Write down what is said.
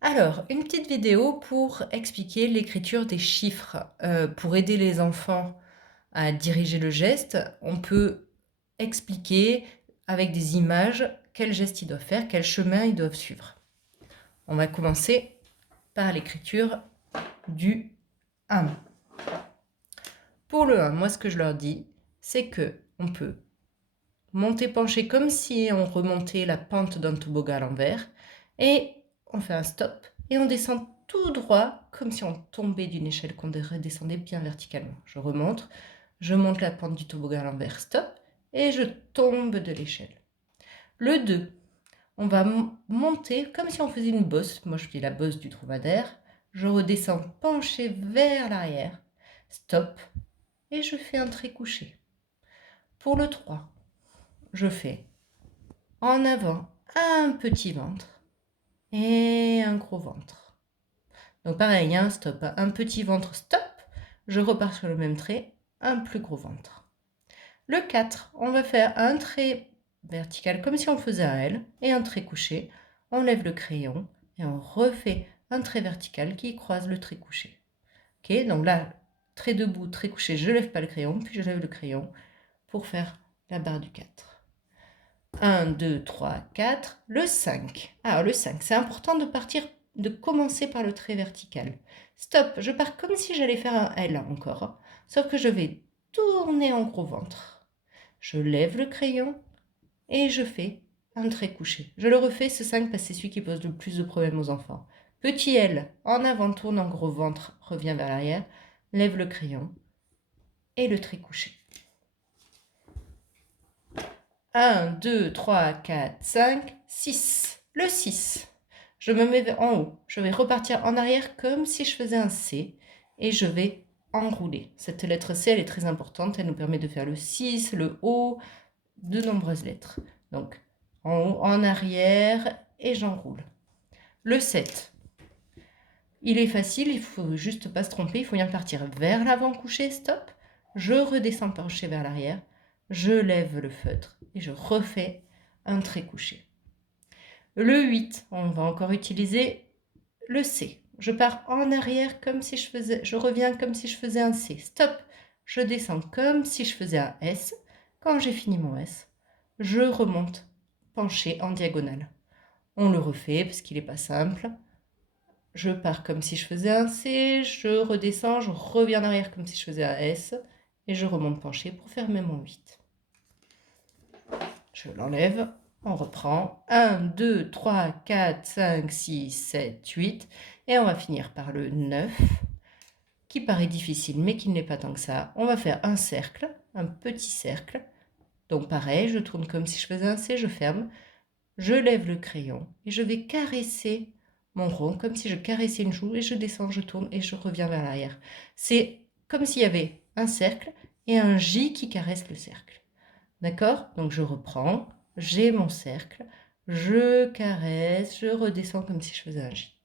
Alors, une petite vidéo pour expliquer l'écriture des chiffres. Pour aider les enfants à diriger le geste, on peut expliquer avec des images quel geste ils doivent faire, quel chemin ils doivent suivre. On va commencer par l'écriture du 1. Pour le 1, moi ce que je leur dis, c'est que on peut monter pencher comme si on remontait la pente d'un toboggan à l'envers, et on fait un stop, et on descend tout droit, comme si on tombait d'une échelle, qu'on redescendait bien verticalement. Je remonte, je monte la pente du toboggan à l'envers, stop, et je tombe de l'échelle. Le 2, on va monter comme si on faisait une bosse, moi je dis la bosse du dromadaire, je redescends penché vers l'arrière, stop, et je fais un trait couché. Pour le 3, je fais en avant un petit ventre et un gros ventre. Donc pareil, hein, stop, un petit ventre, stop, je repars sur le même trait, un plus gros ventre. Le 4, on va faire un trait vertical comme si on faisait un L et un trait couché. On lève le crayon et on refait un trait vertical qui croise le trait couché. Ok, donc là, trait debout, trait couché, je ne lève pas le crayon, puis je lève le crayon pour faire la barre du 4. 1, 2, 3, 4, le 5. Alors le 5, c'est important de commencer par le trait vertical. Stop, je pars comme si j'allais faire un L encore, sauf que je vais tourner en gros ventre. Je lève le crayon et je fais un trait couché. Je le refais ce 5 parce que c'est celui qui pose le plus de problèmes aux enfants. Petit L, en avant, tourne en gros ventre, revient vers l'arrière, lève le crayon et le trait couché. 1, 2, 3, 4, 5, 6. Le 6. Je me mets en haut. Je vais repartir en arrière comme si je faisais un C. Et je vais enrouler. Cette lettre C, elle est très importante. Elle nous permet de faire le 6, le O, de nombreuses lettres. Donc, en haut, en arrière, et j'enroule. Le 7. Il est facile, il faut juste pas se tromper. Il faut bien partir vers l'avant couché, stop. Je redescends penché vers l'arrière. Je lève le feutre et je refais un trait couché. Le 8, on va encore utiliser le C. Je pars en arrière comme si je reviens comme si je faisais un C. Stop. Je descends comme si je faisais un S. Quand j'ai fini mon S, je remonte penché en diagonale. On le refait parce qu'il n'est pas simple. Je pars comme si je faisais un C, je redescends, je reviens en arrière comme si je faisais un S, et je remonte penché pour faire même mon 8. Je l'enlève, on reprend. 1, 2, 3, 4, 5, 6, 7, 8. Et on va finir par le 9, qui paraît difficile, mais qui ne l'est pas tant que ça. On va faire un cercle, un petit cercle. Donc pareil, je tourne comme si je faisais un C, je ferme. Je lève le crayon et je vais caresser mon rond comme si je caressais une joue, et je descends, je tourne et je reviens vers l'arrière. C'est comme s'il y avait un cercle et un J qui caresse le cercle. D'accord? Donc je reprends, j'ai mon cercle, je caresse, je redescends comme si je faisais un J.